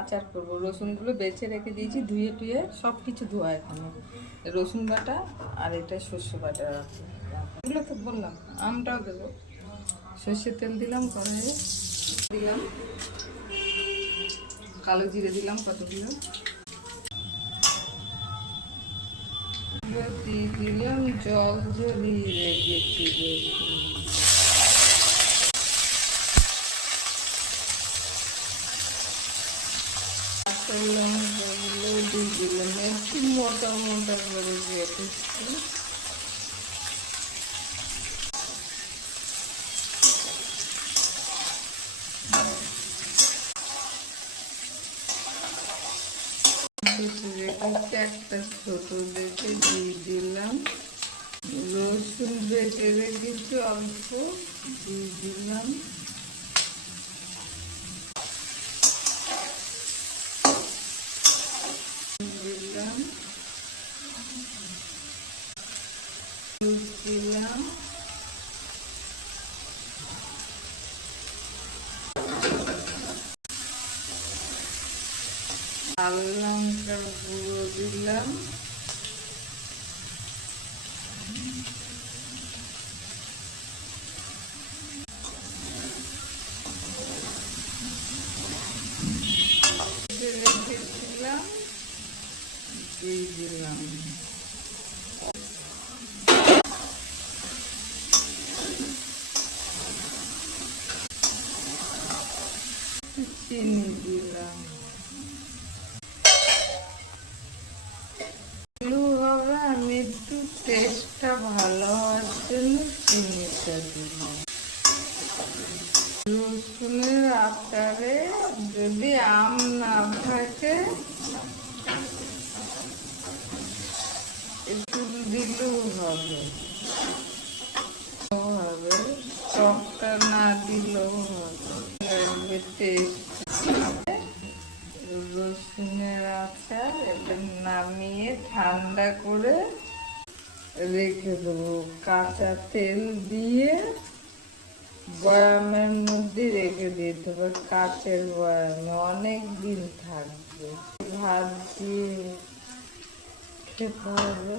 আচার করব। রসুনগুলো বেছে রেখে দিয়েছি, ধুয়ে টুয়ে সব কিছু ধোয়া এখানে। রসুন বাটা আর এটা সর্ষে বাটা রাখবো। এগুলো তো বললাম, আমটাও দেবো। সর্ষের তেল দিলাম, কড়াইয়ে দিলাম কালো জিরে দিলাম কতগুলো, দিয়ে দিলাম জল ঝরিয়ে রেখেছি লঙ্কাগুলো দিয়ে দিলাম একটু মোটা মোটা করে কেটেছি। একটা ছোট দেখে দিয়ে দিলাম, রসুন বেটে রেখেছি অল্প দিয়ে দিলাম, দিলাম দিলাম লাল লঙ্কার গুঁড়ো দিলাম, রেখেছিলাম দিয়ে দিলাম, চিনি দিলাম, হবে আমি একটু টেস্টটা ভালো হওয়ার জন্য চিনিটা দিলাম। রসুনের আচারে যদি আম না থাকে একটু দিলেও হবে, টকটা না দিলেও হবে, টেস্ট। রসুনের আচার এটা নামিয়ে ঠান্ডা করে রেখে দেবো, কাঁচা তেল দিয়ে বয়ামের মধ্যে রেখে দিতে হবে, কাঁচের বয়ামে অনেক দিন থাকবে। ভাত দিয়ে খেতে হবে।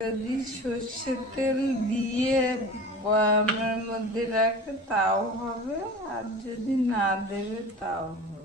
যদি সর্ষের তেল দিয়ে বয়ামের মধ্যে রাখে তাও হবে, আর যদি না দেবে তাও হবে।